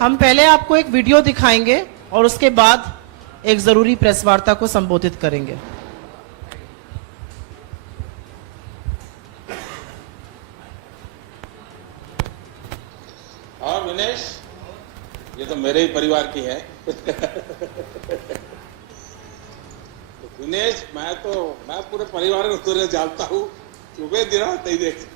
हम पहले आपको एक वीडियो दिखाएंगे और उसके बाद एक जरूरी प्रेस वार्ता को संबोधित करेंगे। और विनेश, ये तो मेरे ही परिवार की है। तो विनेश, मैं पूरे परिवार को तुझे जानता हूँ, सुबह दिन रात नहीं देख सकता।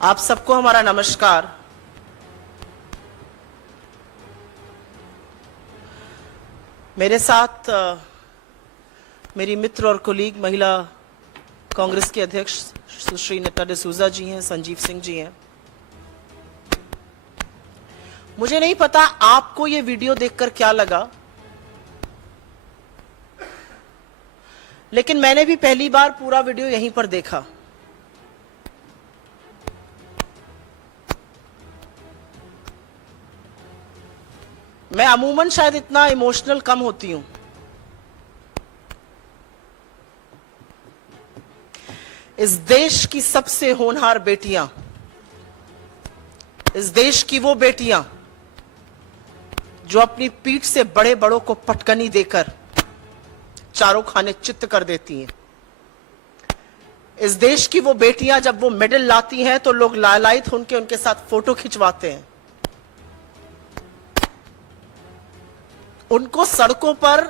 आप सबको हमारा नमस्कार। मेरे साथ मेरी मित्र और कोलीग महिला कांग्रेस के अध्यक्ष सुश्री नट्टा डिसूजा जी हैं, संजीव सिंह जी हैं। मुझे नहीं पता आपको ये वीडियो देखकर क्या लगा, लेकिन मैंने भी पहली बार पूरा वीडियो यहीं पर देखा। मैं अमूमन शायद इतना इमोशनल कम होती हूं। इस देश की सबसे होनहार बेटियां, इस देश की वो बेटियां जो अपनी पीठ से बड़े बड़ों को पटकनी देकर चारों खाने चित्त कर देती हैं। इस देश की वो बेटियां जब वो मेडल लाती हैं तो लोग लालायित होकर उनके साथ फोटो खिंचवाते हैं। उनको सड़कों पर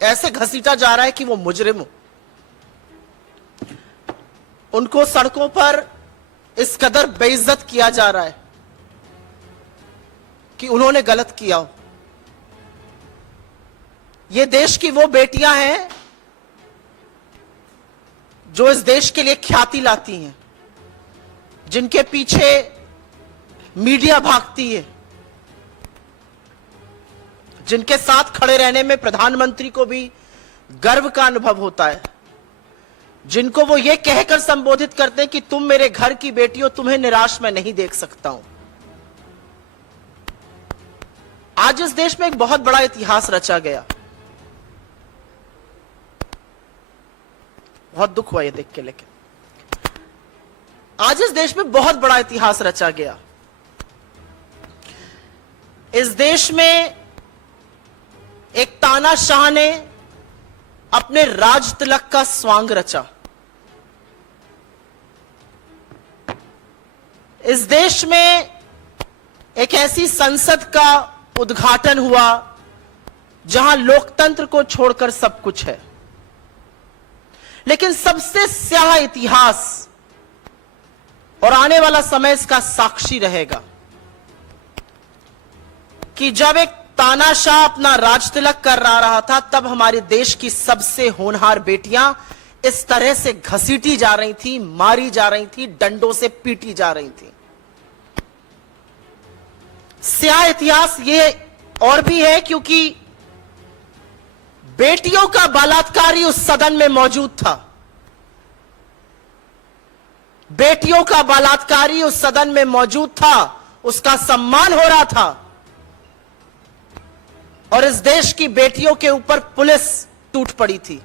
ऐसे घसीटा जा रहा है कि वो मुजरिम हो। उनको सड़कों पर इस कदर बेइज्जत किया जा रहा है कि उन्होंने गलत किया हो। ये देश की वो बेटियां हैं जो इस देश के लिए ख्याति लाती हैं, जिनके पीछे मीडिया भागती है, जिनके साथ खड़े रहने में प्रधानमंत्री को भी गर्व का अनुभव होता है, जिनको वो ये कहकर संबोधित करते हैं कि तुम मेरे घर की बेटी हो, तुम्हें निराश मैं नहीं देख सकता हूं। आज इस देश में एक बहुत बड़ा इतिहास रचा गया। बहुत दुख हुआ ये देख के, लेकिन आज इस देश में बहुत बड़ा इतिहास रचा गया। इस देश में एक तानाशाह ने अपने राज तिलक का स्वांग रचा। इस देश में एक ऐसी संसद का उद्घाटन हुआ जहां लोकतंत्र को छोड़कर सब कुछ है। लेकिन सबसे स्याह इतिहास और आने वाला समय इसका साक्षी रहेगा कि जब एक तानाशाह अपना राज तिलक कर रहा था, तब हमारे देश की सबसे होनहार बेटियां इस तरह से घसीटी जा रही थी, मारी जा रही थी, डंडों से पीटी जा रही थी। स्याह इतिहास ये और भी है क्योंकि बेटियों का बलात्कारी उस सदन में मौजूद था। बेटियों का बलात्कारी उस सदन में मौजूद था, उसका सम्मान हो रहा था, और इस देश की बेटियों के ऊपर पुलिस टूट पड़ी थी।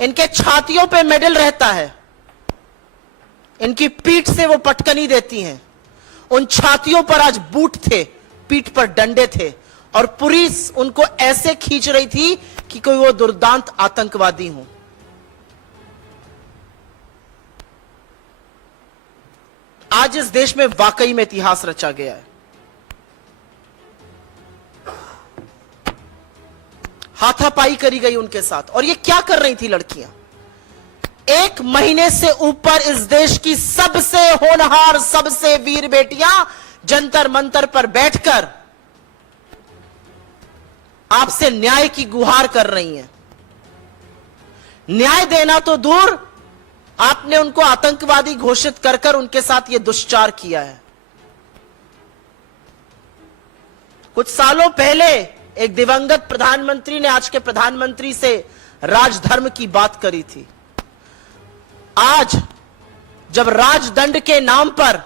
इनके छातियों पे मेडल रहता है, इनकी पीठ से वो पटकनी देती हैं। उन छातियों पर आज बूट थे, पीठ पर डंडे थे, और पुलिस उनको ऐसे खींच रही थी कि कोई वो दुर्दांत आतंकवादी हो। आज इस देश में वाकई में इतिहास रचा गया है। हाथापाई करी गई उनके साथ। और ये क्या कर रही थी लड़कियां? 1 महीने से ऊपर इस देश की सबसे होनहार, सबसे वीर बेटियां जंतर मंतर पर बैठकर आपसे न्याय की गुहार कर रही हैं। न्याय देना तो दूर, आपने उनको आतंकवादी घोषित कर कर उनके साथ यह दुष्चार किया है। कुछ सालों पहले एक दिवंगत प्रधानमंत्री ने आज के प्रधानमंत्री से राजधर्म की बात करी थी। आज जब राजदंड के नाम पर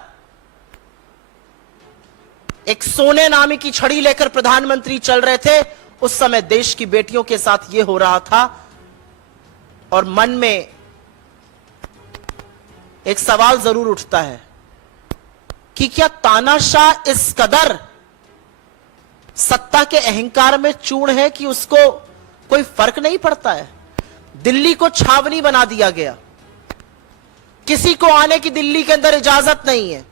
एक सोने नामी की छड़ी लेकर प्रधानमंत्री चल रहे थे, उस समय देश की बेटियों के साथ यह हो रहा था। और मन में एक सवाल जरूर उठता है कि क्या तानाशाह इस कदर सत्ता के अहंकार में चूर्ण है कि उसको कोई फर्क नहीं पड़ता है? दिल्ली को छावनी बना दिया गया, किसी को आने की दिल्ली के अंदर इजाजत नहीं है।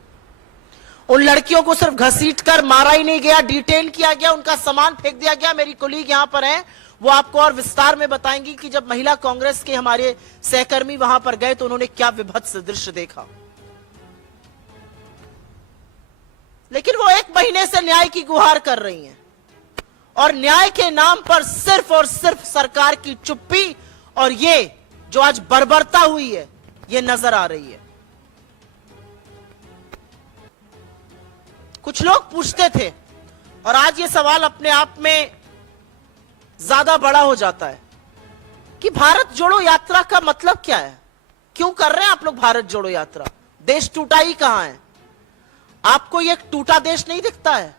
उन लड़कियों को सिर्फ घसीटकर मारा ही नहीं गया, डिटेन किया गया, उनका सामान फेंक दिया गया। मेरी कोलीग यहां पर हैं, वो आपको और विस्तार में बताएंगी कि जब महिला कांग्रेस के हमारे सहकर्मी वहां पर गए तो उन्होंने क्या विभत्स दृश्य देखा। लेकिन वो 1 महीने से न्याय की गुहार कर रही हैं, और न्याय के नाम पर सिर्फ और सिर्फ सरकार की चुप्पी और ये जो आज बर्बरता हुई है, ये नजर आ रही है। कुछ लोग पूछते थे, और आज ये सवाल अपने आप में ज्यादा बड़ा हो जाता है, कि भारत जोड़ो यात्रा का मतलब क्या है? क्यों कर रहे हैं आप लोग भारत जोड़ो यात्रा? देश टूटा ही कहां है? आपको ये टूटा देश नहीं दिखता है?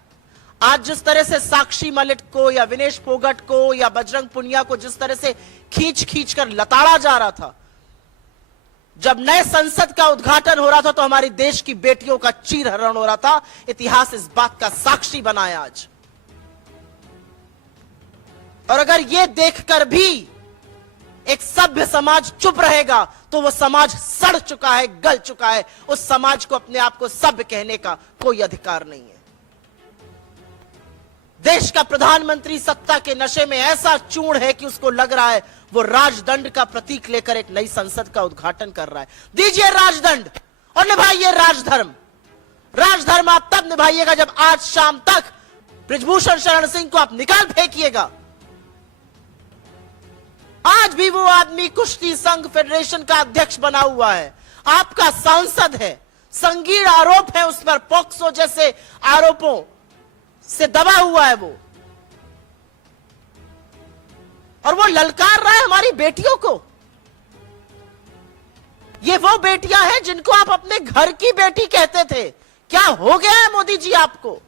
आज जिस तरह से साक्षी मलिक को या विनेश फोगट को या बजरंग पुनिया को जिस तरह से खींच खींच कर लताड़ा जा रहा था, जब नए संसद का उद्घाटन हो रहा था तो हमारे देश की बेटियों का चीरहरण हो रहा था। इतिहास इस बात का साक्षी बना है आज। और अगर यह देखकर भी एक सभ्य समाज चुप रहेगा तो वो समाज सड़ चुका है, गल चुका है। उस समाज को अपने आप को सभ्य कहने का कोई अधिकार नहीं है। देश का प्रधानमंत्री सत्ता के नशे में ऐसा चूर्ण है कि उसको लग रहा है वो राजदंड का प्रतीक लेकर एक नई संसद का उद्घाटन कर रहा है। दीजिए राजदंड और निभाइए राजधर्म। राजधर्म आप तब निभाइएगा जब आज शाम तक बृजभूषण शरण सिंह को आप निकाल फेंकिएगा। आज भी वो आदमी कुश्ती संघ फेडरेशन का अध्यक्ष बना हुआ है, आपका सांसद है, संगीन आरोप है उस पर, पॉक्सो जैसे आरोपों से दबा हुआ है वो, और वो ललकार रहा है हमारी बेटियों को। ये वो बेटियां हैं जिनको आप अपने घर की बेटी कहते थे। क्या हो गया है मोदी जी आपको?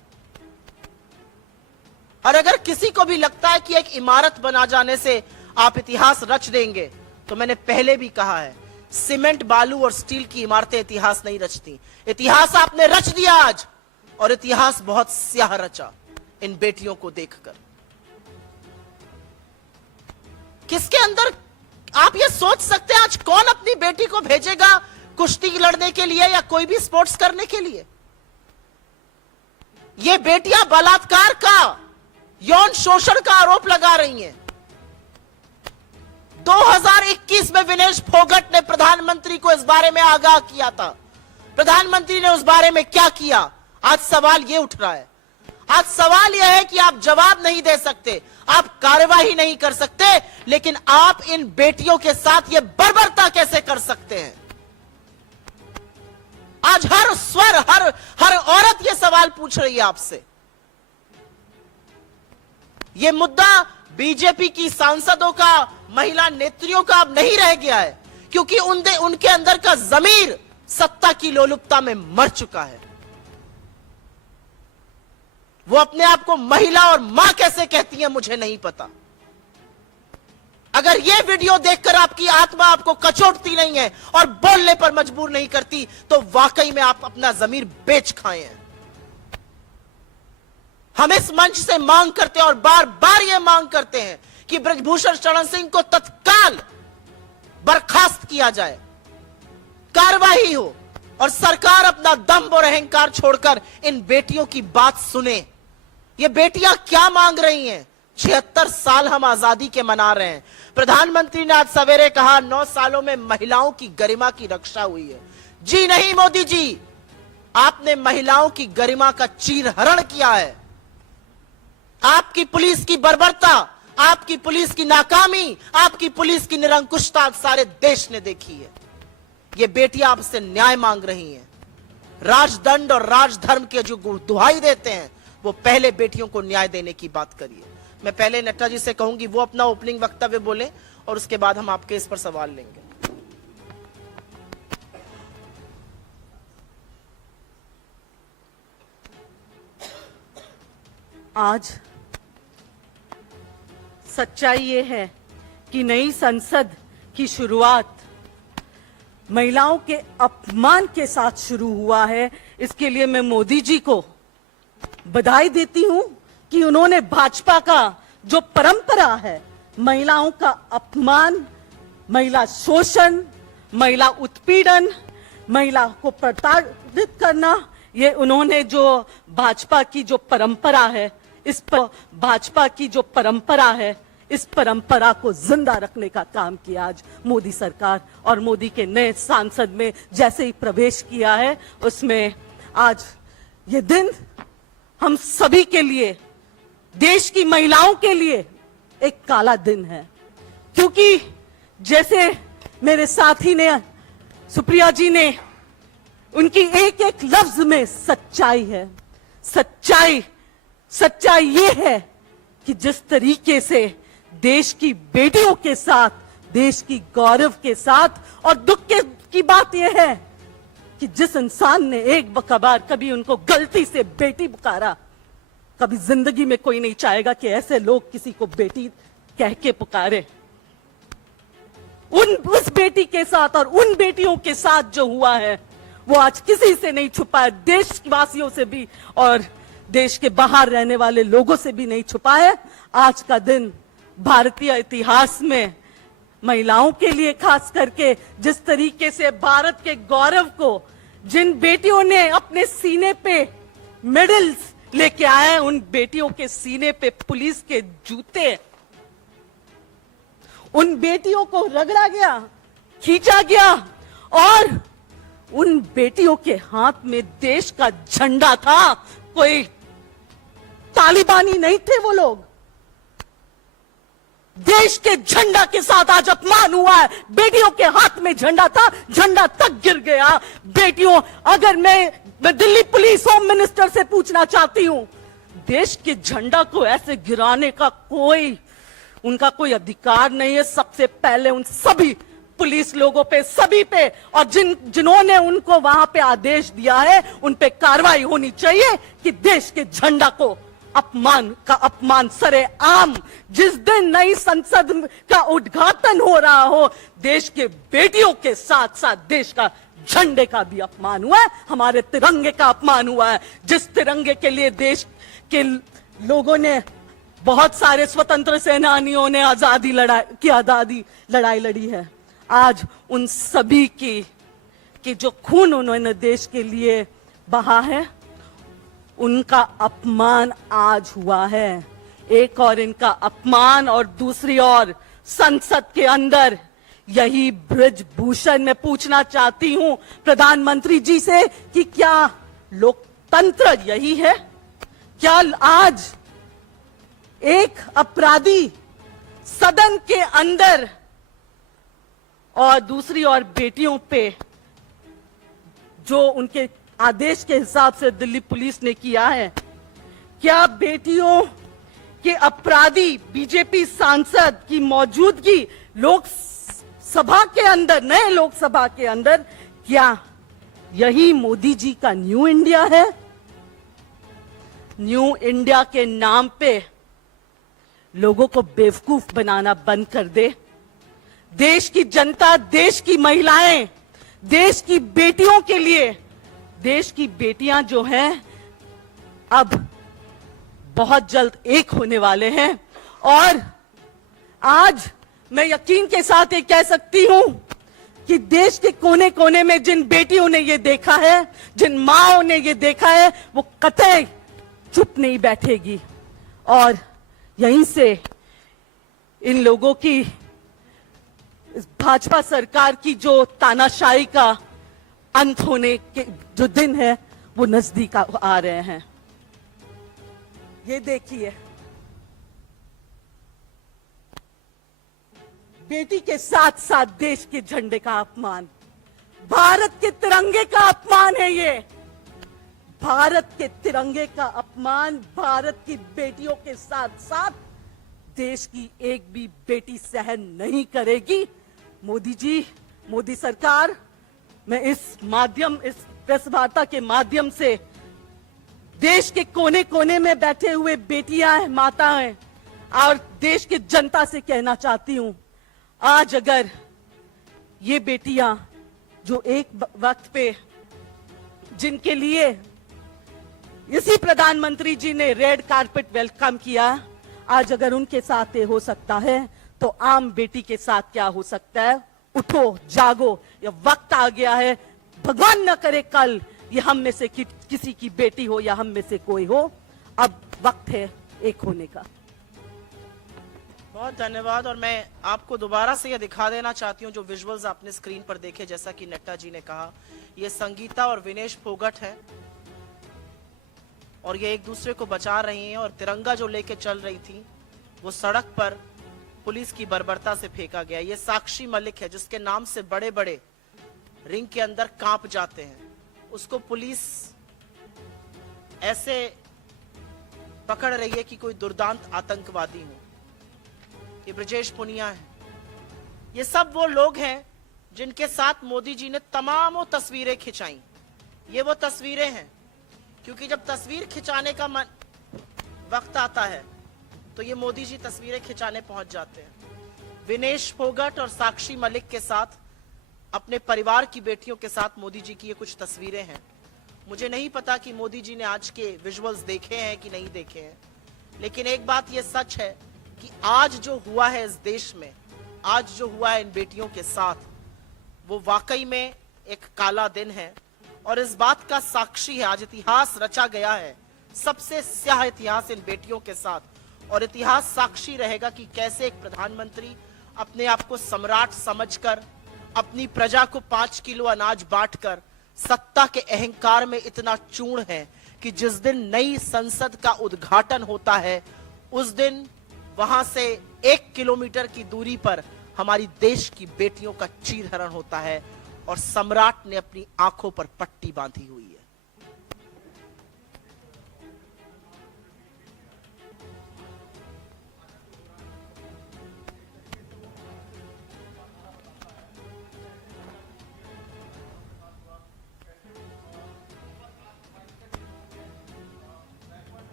और अगर किसी को भी लगता है कि एक इमारत बना जाने से आप इतिहास रच देंगे, तो मैंने पहले भी कहा है, सीमेंट, बालू और स्टील की इमारतें इतिहास नहीं रचती। इतिहास आपने रच दिया आज, और इतिहास बहुत स्याह रचा इन बेटियों को देखकर। किसके अंदर आप ये सोच सकते हैं आज कौन अपनी बेटी को भेजेगा कुश्ती लड़ने के लिए या कोई भी स्पोर्ट्स करने के लिए? ये बेटियां बलात्कार का, यौन शोषण का आरोप लगा रही हैं। 2021 में विनेश फोगट ने प्रधानमंत्री को इस बारे में आगाह किया था। प्रधानमंत्री ने उस बारे में क्या किया? आज सवाल यह उठ रहा है। आज सवाल यह है कि आप जवाब नहीं दे सकते, आप कार्रवाई नहीं कर सकते, लेकिन आप इन बेटियों के साथ यह बर्बरता कैसे कर सकते हैं? आज हर स्वर, हर औरत यह सवाल पूछ रही है आपसे। यह मुद्दा बीजेपी की सांसदों का, महिला नेत्रियों का अब नहीं रह गया है, क्योंकि उनके अंदर का जमीर सत्ता की लोलुपता में मर चुका है। वो अपने आप को महिला और मां कैसे कहती हैं मुझे नहीं पता। अगर ये वीडियो देखकर आपकी आत्मा आपको कचोटती नहीं है और बोलने पर मजबूर नहीं करती, तो वाकई में आप अपना जमीर बेच खाए हैं। हम इस मंच से मांग करते हैं और बार बार यह मांग करते हैं कि ब्रजभूषण शरण सिंह को तत्काल बर्खास्त किया जाए, कार्रवाई हो और सरकार अपना दम और अहंकार छोड़कर इन बेटियों की बात सुने। ये बेटियां क्या मांग रही हैं? 76 साल हम आजादी के मना रहे हैं। प्रधानमंत्री ने आज सवेरे कहा 9 सालों में महिलाओं की गरिमा की रक्षा हुई है। जी नहीं मोदी जी, आपने महिलाओं की गरिमा का चीरहरण किया है। आपकी पुलिस की बर्बरता, आपकी पुलिस की नाकामी, आपकी पुलिस की निरंकुशता सारे देश ने देखी है। ये बेटियां आपसे न्याय मांग रही हैं। राजदंड और राजधर्म के जो दुहाई देते हैं, वो पहले बेटियों को न्याय देने की बात करिए। मैं पहले नड्डा जी से कहूंगी वो अपना ओपनिंग वक्तव्य बोलें और उसके बाद हम आपके इस पर सवाल लेंगे। आज सच्चाई ये है कि नई संसद की शुरुआत महिलाओं के अपमान के साथ शुरू हुआ है। इसके लिए मैं मोदी जी को बधाई देती हूं कि उन्होंने भाजपा का जो परंपरा है, महिलाओं का अपमान, महिला शोषण, महिला उत्पीड़न, महिला को प्रताड़ित करना, ये उन्होंने जो भाजपा की जो परंपरा है, इस पर भाजपा की जो परंपरा है, इस परंपरा को जिंदा रखने का काम किया आज मोदी सरकार। और मोदी के नए सांसद में जैसे ही प्रवेश किया है, उसमें आज ये दिन हम सभी के लिए, देश की महिलाओं के लिए एक काला दिन है। क्योंकि जैसे मेरे साथी ने, सुप्रिया जी ने, उनकी एक एक लफ्ज में सच्चाई है। सच्चाई ये है कि जिस तरीके से देश की बेटियों के साथ, देश की गौरव के साथ, और दुख की बात यह है कि जिस इंसान ने एक बार कभी उनको गलती से बेटी पुकारा, कभी जिंदगी में कोई नहीं चाहेगा कि ऐसे लोग किसी को बेटी कह के पुकारे। उस बेटी के साथ और उन बेटियों के साथ जो हुआ है, वो आज किसी से नहीं छुपा है, देशवासियों से भी और देश के बाहर रहने वाले लोगों से भी नहीं छुपा है। आज का दिन भारतीय इतिहास में महिलाओं के लिए खास करके, जिस तरीके से भारत के गौरव को जिन बेटियों ने अपने सीने पे मेडल्स लेके आए, उन बेटियों के सीने पे पुलिस के जूते, उन बेटियों को रगड़ा गया, खींचा गया, और उन बेटियों के हाथ में देश का झंडा था। कोई तालिबानी नहीं थे वो लोग। देश के झंडा के साथ आज अपमान हुआ है। बेटियों के हाथ में झंडा था, झंडा तक गिर गया। बेटियों, अगर मैं दिल्ली पुलिस होम मिनिस्टर से पूछना चाहती हूं, देश के झंडा को ऐसे गिराने का उनका कोई अधिकार नहीं है। सबसे पहले उन सभी पुलिस लोगों पे, सभी पे, और जिन्होंने उनको वहां पे आदेश दिया है, उन पे कार्रवाई होनी चाहिए कि देश के झंडा को अपमान सरेआम, जिस दिन नई संसद का उद्घाटन हो रहा हो, देश के बेटियों के साथ साथ देश का झंडे का भी अपमान हुआ है, हमारे तिरंगे का अपमान हुआ है। जिस तिरंगे के लिए देश के लोगों ने, बहुत सारे स्वतंत्र सेनानियों ने आजादी लड़ाई लड़ी है, आज उन सभी की जो खून उन्होंने देश के लिए बहा है, उनका अपमान आज हुआ है। एक और इनका अपमान, और दूसरी ओर संसद के अंदर यही ब्रजभूषण। मैं पूछना चाहती हूं प्रधानमंत्री जी से कि क्या लोकतंत्र यही है? क्या आज एक अपराधी सदन के अंदर और दूसरी ओर बेटियों पे जो उनके आदेश के हिसाब से दिल्ली पुलिस ने किया है, क्या बेटियों के अपराधी बीजेपी सांसद की मौजूदगी लोकसभा के अंदर, नए लोकसभा के अंदर, क्या यही मोदी जी का न्यू इंडिया है? न्यू इंडिया के नाम पे लोगों को बेवकूफ बनाना बंद कर दे। देश की जनता, देश की महिलाएं, देश की बेटियों के लिए, देश की बेटियां जो हैं अब बहुत जल्द एक होने वाले हैं। और आज मैं यकीन के साथ ये कह सकती हूं कि देश के कोने कोने में जिन बेटियों ने ये देखा है, जिन माओं ने ये देखा है, वो कतई चुप नहीं बैठेगी। और यहीं से इन लोगों की, इस भाजपा सरकार की जो तानाशाही का अंत होने के जो दिन है वो नजदीक आ रहे हैं। ये देखिए, बेटी के साथ साथ देश के झंडे का अपमान, भारत के तिरंगे का अपमान है ये। भारत के तिरंगे का अपमान, भारत की बेटियों के साथ साथ देश की एक भी बेटी सहन नहीं करेगी। मोदी जी, मोदी सरकार, मैं इस प्रेस वार्ता के माध्यम से देश के कोने कोने में बैठे हुए बेटियां, माताएं और देश की जनता से कहना चाहती हूं, आज अगर ये बेटियां जो एक वक्त पे, जिनके लिए इसी प्रधानमंत्री जी ने रेड कारपेट वेलकम किया, आज अगर उनके साथ ये हो सकता है तो आम बेटी के साथ क्या हो सकता है। उठो, जागो, ये वक्त आ गया है। भगवान न करे कल ये हम में से किसी की बेटी हो या हम में से कोई हो, अब वक्त है एक होने का। बहुत धन्यवाद। और मैं आपको दोबारा से यह दिखा देना चाहती हूँ, जो विजुअल्स आपने स्क्रीन पर देखे, जैसा कि नड्डा जी ने कहा, ये संगीता और विनेश फोगट है और ये एक दूसरे को बचा रही हैं। और तिरंगा जो लेके चल रही थी वो सड़क पर पुलिस की बर्बरता से फेंका गया। ये साक्षी मलिक है, जिसके नाम से बड़े बड़े रिंग के अंदर कांप जाते हैं। उसको पुलिस ऐसे पकड़ रही है कि कोई दुर्दांत आतंकवादी हो। ये ब्रजेश पुनिया है। ये सब वो लोग हैं जिनके साथ मोदी जी ने तमामों तस्वीरें खिंचाई। ये वो तस्वीरें हैं, क्योंकि जब तस्वीर खिंचाने का वक्त आता है तो ये मोदी जी तस्वीरें खिंचाने पहुंच जाते हैं। विनेश फोगट और साक्षी मलिक के साथ, अपने परिवार की बेटियों के साथ मोदी जी की ये कुछ तस्वीरें हैं। मुझे नहीं पता कि मोदी जी ने आज के विजुअल्स देखे हैं कि नहीं देखे हैं, लेकिन एक बात ये सच है कि आज जो हुआ है इस देश में, आज जो हुआ है इन बेटियों के साथ, वो वाकई में एक काला दिन है। और इस बात का साक्षी है, आज इतिहास रचा गया है, सबसे स्याह इतिहास इन बेटियों के साथ। और इतिहास साक्षी रहेगा कि कैसे एक प्रधानमंत्री अपने आप को सम्राट समझकर, अपनी प्रजा को 5 किलो अनाज बांटकर सत्ता के अहंकार में इतना चूर्ण है कि जिस दिन नई संसद का उद्घाटन होता है, उस दिन वहां से 1 किलोमीटर की दूरी पर हमारी देश की बेटियों का चीरहरण होता है और सम्राट ने अपनी आंखों पर पट्टी बांधी हुई है।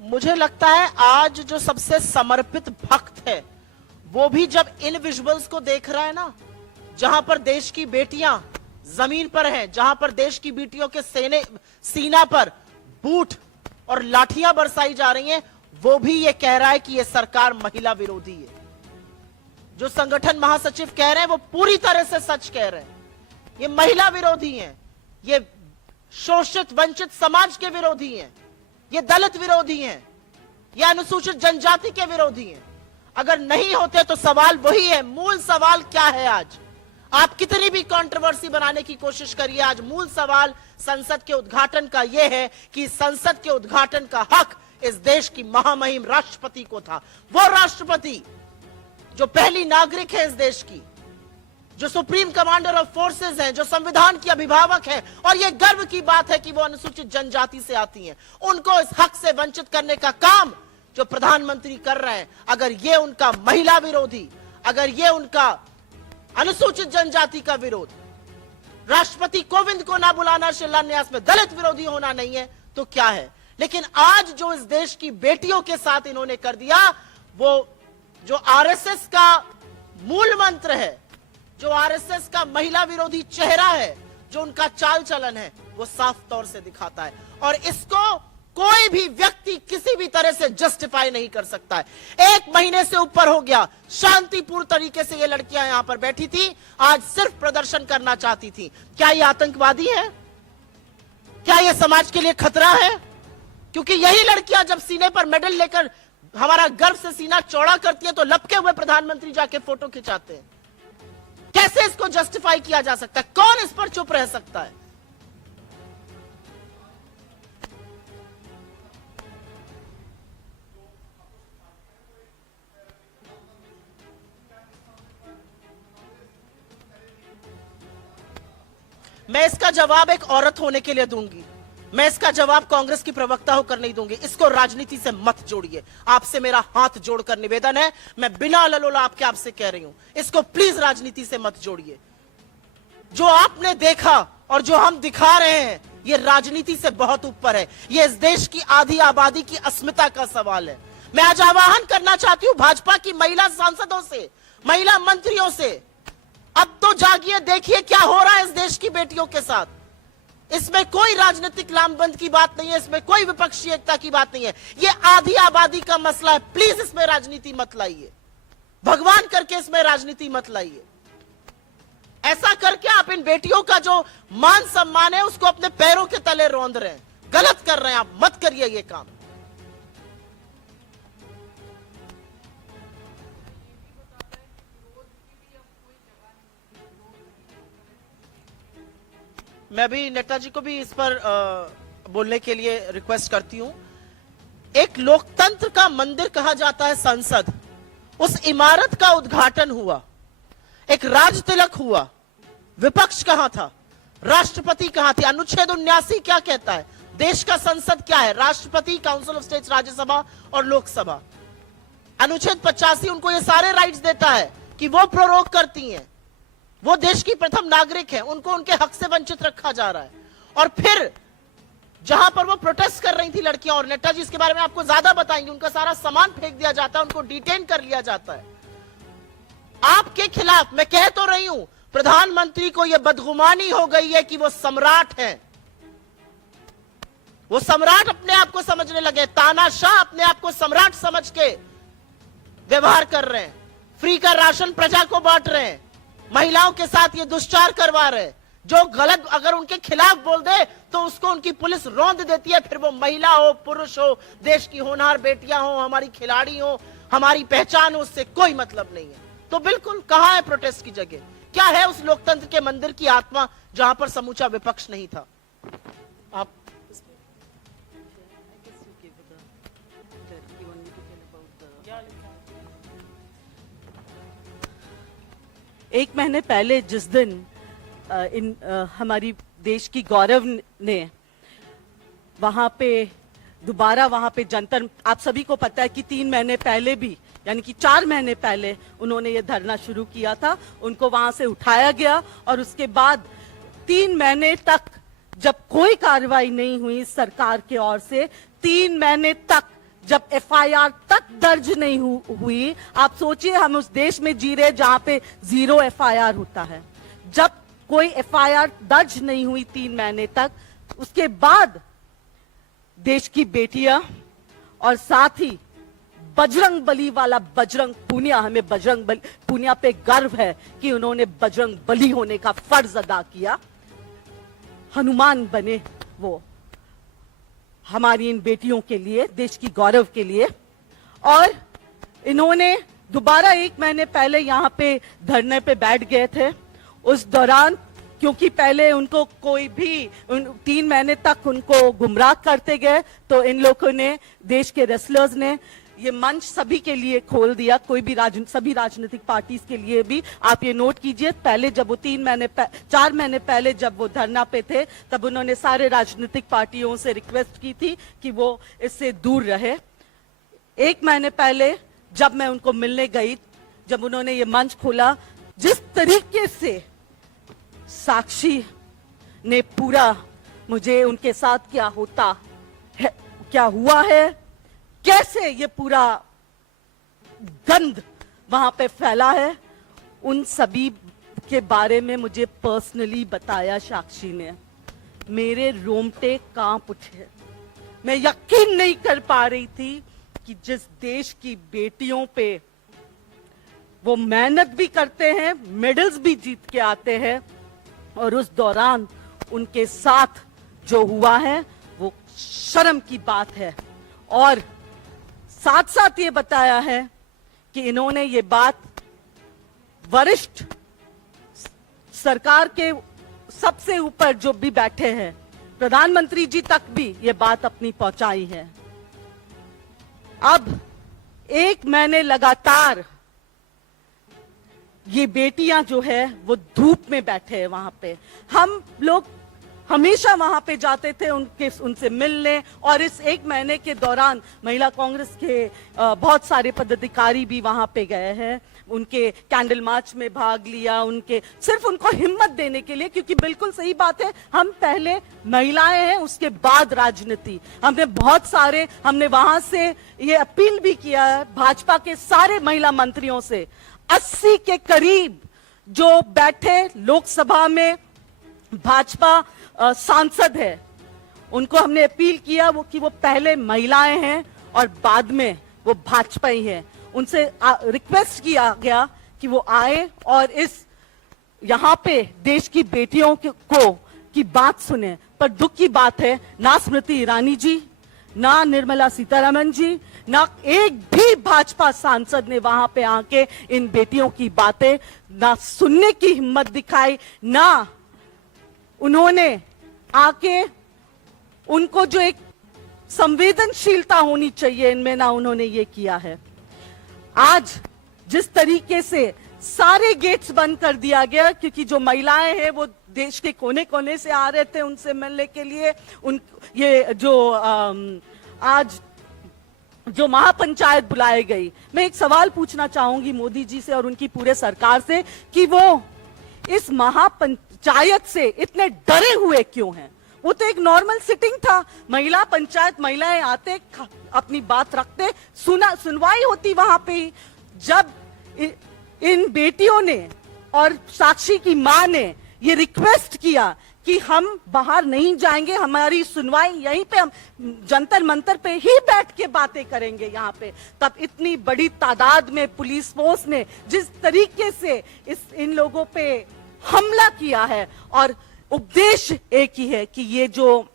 मुझे लगता है आज जो सबसे समर्पित भक्त है वो भी जब इन विजुअल्स को देख रहा है ना, जहां पर देश की बेटियां जमीन पर हैं, जहां पर देश की बेटियों के सीना पर बूट और लाठियां बरसाई जा रही हैं, वो भी ये कह रहा है कि ये सरकार महिला विरोधी है। जो संगठन महासचिव कह रहे हैं वो पूरी तरह से सच कह रहे हैं। ये महिला विरोधी हैं, ये शोषित वंचित समाज के विरोधी हैं, ये दलित विरोधी हैं, ये अनुसूचित जनजाति के विरोधी हैं। अगर नहीं होते तो सवाल वही है, मूल सवाल क्या है? आज आप कितनी भी कंट्रोवर्सी बनाने की कोशिश करिए, आज मूल सवाल संसद के उद्घाटन का यह है कि संसद के उद्घाटन का हक इस देश की महामहिम राष्ट्रपति को था। वो राष्ट्रपति जो पहली नागरिक है इस देश की, जो सुप्रीम कमांडर ऑफ फोर्सेस हैं, जो संविधान की अभिभावक हैं, और यह गर्व की बात है कि वो अनुसूचित जनजाति से आती हैं। उनको इस हक से वंचित करने का काम जो प्रधानमंत्री कर रहे हैं, अगर ये उनका महिला विरोधी, अगर ये उनका अनुसूचित जनजाति का विरोध, राष्ट्रपति कोविंद को ना बुलाना शिलान्यास में दलित विरोधी होना नहीं है तो क्या है? लेकिन आज जो इस देश की बेटियों के साथ इन्होंने कर दिया, वो जो आरएसएस का मूल मंत्र है, जो आरएसएस का महिला विरोधी चेहरा है, जो उनका चाल चलन है, वो साफ तौर से दिखाता है। और इसको कोई भी व्यक्ति किसी भी तरह से जस्टिफाई नहीं कर सकता है। 1 महीने से ऊपर हो गया, शांतिपूर्ण तरीके से ये लड़कियां यहां पर बैठी थी, आज सिर्फ प्रदर्शन करना चाहती थी। क्या ये आतंकवादी है? क्या ये समाज के लिए खतरा है? क्योंकि यही लड़कियां जब सीने पर मेडल लेकर हमारा गर्व से सीना चौड़ा करती है तो लपके हुए प्रधानमंत्री जाके फोटो खिंचाते हैं। कैसे इसको जस्टिफाई किया जा सकता है? कौन इस पर चुप रह सकता है? मैं इसका जवाब एक औरत होने के लिए दूंगी, मैं इसका जवाब कांग्रेस की प्रवक्ता होकर नहीं दूंगी। इसको राजनीति से मत जोड़िए, आपसे मेरा हाथ जोड़कर निवेदन है, मैं बिना ललोला आपसे कह रही हूं, इसको प्लीज राजनीति से मत जोड़िए। जो आपने देखा और जो हम दिखा रहे हैं, ये राजनीति से बहुत ऊपर है। ये इस देश की आधी आबादी की अस्मिता का सवाल है। मैं आज आह्वान करना चाहती हूं भाजपा की महिला सांसदों से, महिला मंत्रियों से, अब तो जागिए, देखिए क्या हो रहा है इस देश की बेटियों के साथ। इसमें कोई राजनीतिक लामबंद की बात नहीं है, इसमें कोई विपक्षी एकता की बात नहीं है। ये आधी आबादी का मसला है, प्लीज इसमें राजनीति मत लाइए, भगवान करके इसमें राजनीति मत लाइए। ऐसा करके आप इन बेटियों का जो मान सम्मान है उसको अपने पैरों के तले रौंद रहे हैं, गलत कर रहे हैं आप, मत करिए ये काम। मैं भी नेताजी को भी इस पर बोलने के लिए रिक्वेस्ट करती हूं। एक लोकतंत्र का मंदिर कहा जाता है संसद, उस इमारत का उद्घाटन हुआ, एक राज तिलक हुआ, विपक्ष कहां था, राष्ट्रपति कहां थे? अनुच्छेद 79 क्या कहता है? देश का संसद क्या है? राष्ट्रपति, काउंसिल ऑफ स्टेट्स, राज्यसभा और लोकसभा। अनुच्छेद 85 उनको ये सारे राइट्स देता है कि वो प्रोरोग करती हैं, वो देश की प्रथम नागरिक है, उनको उनके हक से वंचित रखा जा रहा है। और फिर जहां पर वो प्रोटेस्ट कर रही थी लड़कियां, और नेताजी इसके बारे में आपको ज्यादा बताएंगे, उनका सारा सामान फेंक दिया जाता है, उनको डिटेन कर लिया जाता है। आपके खिलाफ मैं कह तो रही हूं, प्रधानमंत्री को यह बदगुमानी हो गई है कि वो सम्राट हैं, वो सम्राट अपने आप को समझने लगे, तानाशाह अपने आप को सम्राट समझ के व्यवहार कर रहे हैं, फ्री का राशन प्रजा को बांट रहे हैं, महिलाओं के साथ ये दुष्चार करवा रहे हैं। जो गलत अगर उनके खिलाफ बोल दे तो उसको उनकी पुलिस रौंद देती है, फिर वो महिला हो, पुरुष हो, देश की होनहार बेटियां हो, हमारी खिलाड़ी हो, हमारी पहचान हो, उससे कोई मतलब नहीं है। तो बिल्कुल कहां है प्रोटेस्ट की जगह? क्या है उस लोकतंत्र के मंदिर की आत्मा जहां पर समूचा विपक्ष नहीं था? आप एक महीने पहले जिस दिन हमारी देश की गौरव ने वहां पे दोबारा वहां पे जंतर, आप सभी को पता है कि 3 महीने पहले भी, यानी कि 4 महीने पहले उन्होंने ये धरना शुरू किया था, उनको वहां से उठाया गया और उसके बाद 3 महीने तक जब कोई कार्रवाई नहीं हुई सरकार के ओर से, 3 महीने तक जब एफआईआर तक दर्ज नहीं हुई। आप सोचिए, हम उस देश में जी रहे जहां पे 0 एफआईआर होता है। जब कोई एफआईआर दर्ज नहीं हुई 3 महीने तक, उसके बाद देश की बेटियां और साथ ही बजरंग बली वाला बजरंग पूनिया, हमें बजरंग बली पूनिया पे गर्व है कि उन्होंने बजरंग बली होने का फर्ज अदा किया, हनुमान बने वो हमारी इन बेटियों के लिए, देश की गौरव के लिए। और इन्होंने दोबारा 1 महीने पहले यहाँ पे धरने पे बैठ गए थे। उस दौरान क्योंकि पहले उनको कोई भी 3 महीने तक उनको गुमराह करते गए, तो इन लोगों ने, देश के रेसलर्स ने ये मंच सभी के लिए खोल दिया, कोई भी सभी राजनीतिक पार्टीज के लिए भी। आप ये नोट कीजिए, पहले जब वो 4 महीने पहले जब वो धरना पे थे, तब उन्होंने सारे राजनीतिक पार्टियों से रिक्वेस्ट की थी कि वो इससे दूर रहे। 1 महीने पहले जब मैं उनको मिलने गई, जब उन्होंने ये मंच खोला, जिस तरीके से साक्षी ने पूरा मुझे उनके साथ क्या होता है, क्या हुआ है, कैसे ये पूरा गंद वहां पे फैला है, उन सभी के बारे में मुझे पर्सनली बताया साक्षी ने। मेरे रोंगटे कांप उठे। मैं यकीन नहीं कर पा रही थी कि जिस देश की बेटियों पे वो मेहनत भी करते हैं, मेडल्स भी जीत के आते हैं, और उस दौरान उनके साथ जो हुआ है वो शर्म की बात है। और साथ साथ ये बताया है कि इन्होंने ये बात वरिष्ठ सरकार के सबसे ऊपर जो भी बैठे हैं, प्रधानमंत्री जी तक भी ये बात अपनी पहुंचाई है। अब 1 महीने लगातार ये बेटियां जो है वो धूप में बैठे हैं वहां पे। हम लोग हमेशा वहां पे जाते थे उनसे मिलने, और इस 1 महीने के दौरान महिला कांग्रेस के बहुत सारे पदाधिकारी भी वहां पे गए हैं, उनके कैंडल मार्च में भाग लिया, सिर्फ उनको हिम्मत देने के लिए, क्योंकि बिल्कुल सही बात है, हम पहले महिलाएं हैं, उसके बाद राजनीति। हमने वहां से ये अपील भी किया है भाजपा के सारे महिला मंत्रियों से, 80 के करीब जो बैठे लोकसभा में भाजपा सांसद है, उनको हमने अपील किया कि वो पहले महिलाएं हैं और बाद में वो भाजपा ही है। उनसे रिक्वेस्ट किया गया कि वो आए और इस यहाँ पे देश की बेटियों की बात सुने। पर दुख की बात है, ना स्मृति ईरानी जी, ना निर्मला सीतारमण जी, ना एक भी भाजपा सांसद ने वहां पे आके इन बेटियों की बातें ना सुनने की हिम्मत दिखाई, ना उन्होंने आके उनको जो एक संवेदनशीलता होनी चाहिए इनमें, ना उन्होंने ये किया है। आज जिस तरीके से सारे गेट्स बंद कर दिया गया, क्योंकि जो महिलाएं हैं वो देश के कोने कोने से आ रहे थे उनसे मिलने के लिए, ये जो आज जो महापंचायत बुलाई गई, मैं एक सवाल पूछना चाहूंगी मोदी जी से और उनकी पूरे सरकार से कि वो इस महापंचायत से इतने डरे हुए क्यों हैं? वो तो एक नॉर्मल सिटिंग था, महिला पंचायत, महिलाएं आते, अपनी बात रखते, सुनवाई होती वहां पे ही। जब इन बेटियों ने और साक्षी की मां ने ये रिक्वेस्ट किया कि हम बाहर नहीं जाएंगे, हमारी सुनवाई यहीं पे, हम जंतर मंतर पे ही बैठ के बातें करेंगे यहाँ पे, तब इतनी बड़ी तादाद में पुलिस फोर्स ने जिस तरीके से इन लोगों पे हमला किया है, और उद्देश्य एक ही है कि ये जो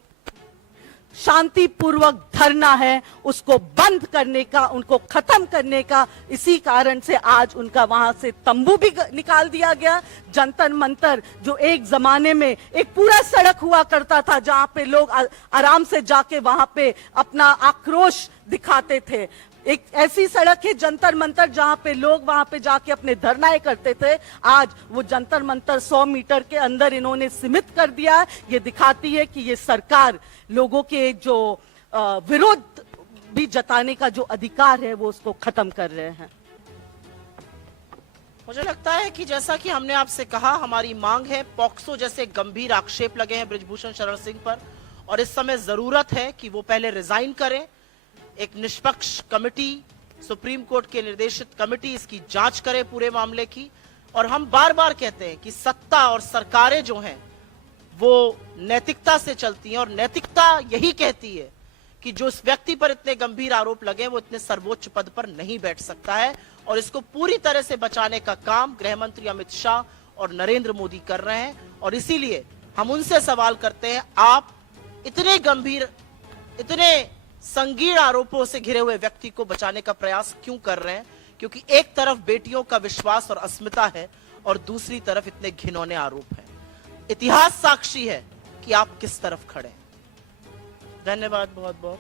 शांतिपूर्वक धरना है उसको बंद करने का, उनको खत्म करने का। इसी कारण से आज उनका वहां से तंबू भी निकाल दिया गया। जंतर मंतर जो एक जमाने में एक पूरा सड़क हुआ करता था जहां पे लोग आराम से जाके वहां पे अपना आक्रोश दिखाते थे, एक ऐसी सड़क है जंतर मंतर जहां पे लोग वहां पे जाके अपने धरनाएं करते थे, आज वो जंतर मंतर 100 मीटर के अंदर इन्होंने सीमित कर दिया। ये दिखाती है कि ये सरकार लोगों के जो विरोध भी जताने का जो अधिकार है वो उसको खत्म कर रहे हैं। मुझे लगता है कि जैसा कि हमने आपसे कहा, हमारी मांग है, पॉक्सो जैसे गंभीर आक्षेप लगे हैं बृजभूषण शरण सिंह पर, और इस समय जरूरत है कि वो पहले रिजाइन करें, एक निष्पक्ष कमेटी, सुप्रीम कोर्ट के निर्देशित कमेटी इसकी जांच करे पूरे मामले की। और हम बार बार कहते हैं कि सत्ता और सरकारें जो हैं वो नैतिकता से चलती हैं, और नैतिकता यही कहती है कि जो इस व्यक्ति पर इतने गंभीर आरोप लगे वो इतने सर्वोच्च पद पर नहीं बैठ सकता है, और इसको पूरी तरह से बचाने का काम गृह मंत्री अमित शाह और नरेंद्र मोदी कर रहे हैं। और इसीलिए हम उनसे सवाल करते हैं, आप इतने गंभीर, इतने संगीन आरोपों से घिरे हुए व्यक्ति को बचाने का प्रयास क्यों कर रहे हैं? क्योंकि एक तरफ बेटियों का विश्वास और अस्मिता है और दूसरी तरफ इतने घिनौने आरोप हैं। इतिहास साक्षी है कि आप किस तरफ खड़े हैं। धन्यवाद बहुत बहुत।